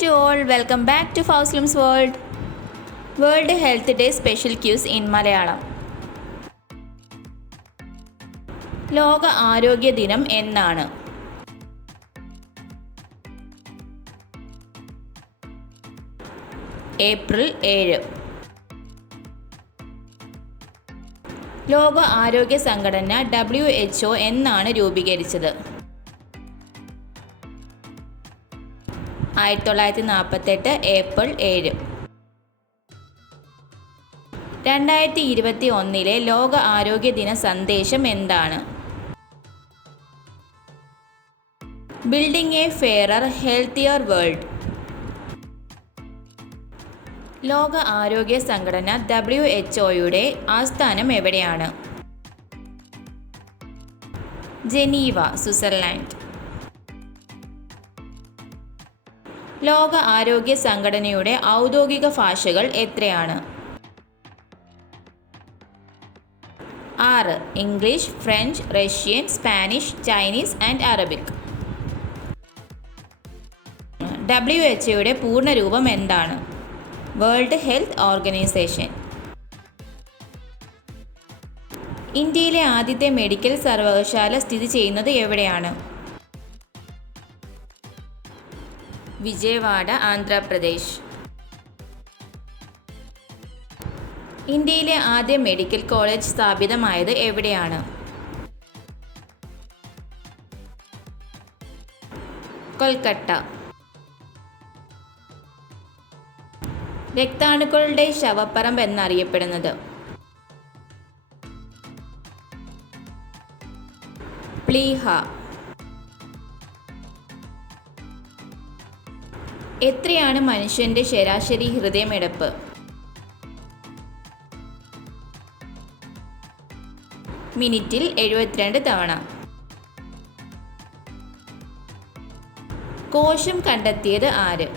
to all, welcome back to FouzLimz World Health Day special quiz in Malayalam. ലോക ആരോഗ്യ ദിനം എന്നാണ്? April 7. ലോക ആരോഗ്യ സംഘടന WHO എന്നാണ് രൂപീകരിച്ചത്? 1948 ഏപ്രിൽ 7. 2021 ലോക ആരോഗ്യ ദിന സന്ദേശം എന്താണ്? Building A ഫെയറർ healthier world. ലോക ആരോഗ്യ സംഘടന WHO ആസ്ഥാനം എവിടെയാണ്? Geneva, Switzerland. ലോക ആരോഗ്യ സംഘടനയുടെ ഔദ്യോഗിക ഭാഷകൾ എത്രയാണ്? 6. English, French, Russian, Spanish, Chinese and Arabic. WHO പൂർണ്ണരൂപം എന്താണ്? World health organisation. ഇന്ത്യയിലെ ആദ്യത്തെ മെഡിക്കൽ സർവകലാശാല സ്ഥിതി ചെയ്യുന്നത് എവിടെയാണ്? വിജയവാഡ, ആന്ധ്രാപ്രദേശ്. ഇന്ത്യയിലെ ആദ്യ മെഡിക്കൽ കോളേജ് സ്ഥാപിതമായത് എവിടെയാണ്? കൊൽക്കത്ത. രക്താണുക്കളുടെ ശവപ്പറമ്പ് എന്നറിയപ്പെടുന്നത്? പ്ലീഹ. എത്രയാണ് മനുഷ്യന്റെ ശരാശരി ഹൃദയമിടിപ്പ്? മിനിറ്റിൽ 72 തവണ. കോശം കണ്ടെത്തിയത് ആര്?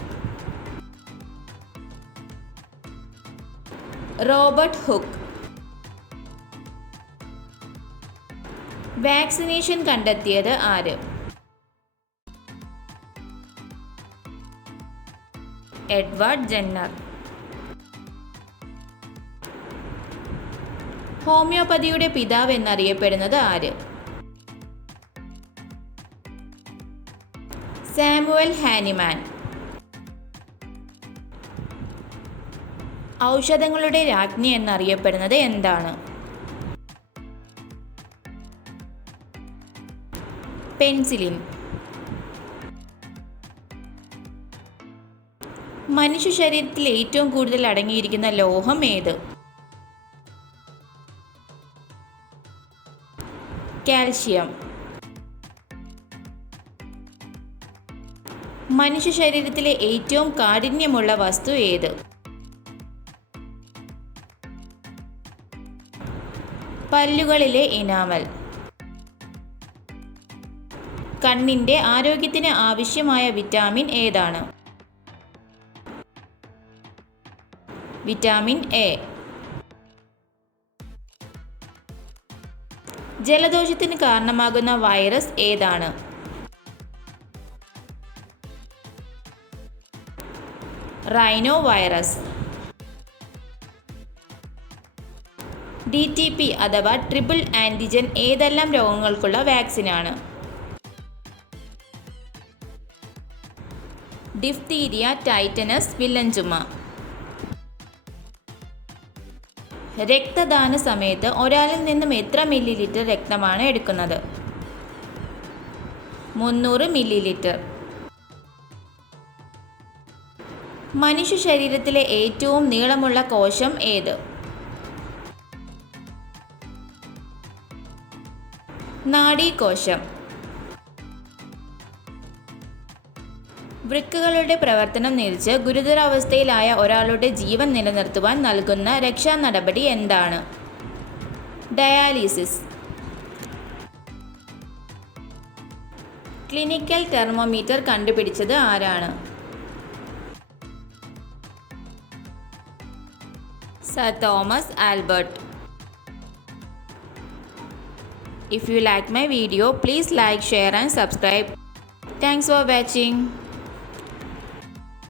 Robert hook. വാക്സിനേഷൻ കണ്ടെത്തിയത് ആര്? Edward Jenner. ഹോമിയോപ്പതിയുടെ പിതാവ് എന്നറിയപ്പെടുന്നത് ആര്? Samuel Hahnemann. ഔഷധങ്ങളുടെ രാജ്ഞി എന്നറിയപ്പെടുന്നത് എന്താണ്? പെൻസിലിൻ. മനുഷ്യ ശരീരത്തിൽ ഏറ്റവും കൂടുതൽ അടങ്ങിയിരിക്കുന്ന ലോഹം ഏത്? കാൽഷ്യം. മനുഷ്യ ശരീരത്തിലെ ഏറ്റവും കാഠിന്യമുള്ള വസ്തു ഏത്? പല്ലുകളിലെ ഇനാമൽ. കണ്ണിന്റെ ആരോഗ്യത്തിന് ആവശ്യമായ വിറ്റാമിൻ ഏതാണ്? Vitamin A. ജലദോഷത്തിന് കാരണമാകുന്ന വൈറസ് ഏതാണ്? Rhino virus. DTP അഥവാ ട്രിപ്പിൾ ആൻറ്റിജൻ ഏതെല്ലാം രോഗങ്ങൾക്കുള്ള വാക്സിനാണ്? ഡിഫ്തീരിയ, ടൈറ്റനസ്, വില്ലൻ ചുമ. രക്തദാന സമയത്ത് ഒരാളിൽ നിന്നും എത്ര മില്ലിലിറ്റർ രക്തമാണ് എടുക്കുന്നത്? 300 മില്ലിലിറ്റർ. മനുഷ്യ ശരീരത്തിലെ ഏറ്റവും നീളമുള്ള കോശം ഏത്? നാഡീകോശം. വൃക്കകളുടെ പ്രവർത്തനം നിലച്ച് ഗുരുതരാവസ്ഥയിലായ ഒരാളുടെ ജീവൻ നിലനിർത്തുവാൻ നൽകുന്ന രക്ഷാ നടപടി എന്താണ്? ഡയാലിസിസ്. ക്ലിനിക്കൽ തെർമോമീറ്റർ കണ്ടുപിടിച്ചത് ആരാണ്? Sir Thomas Albert. If you like my video, please like, share and subscribe. Thanks for watching.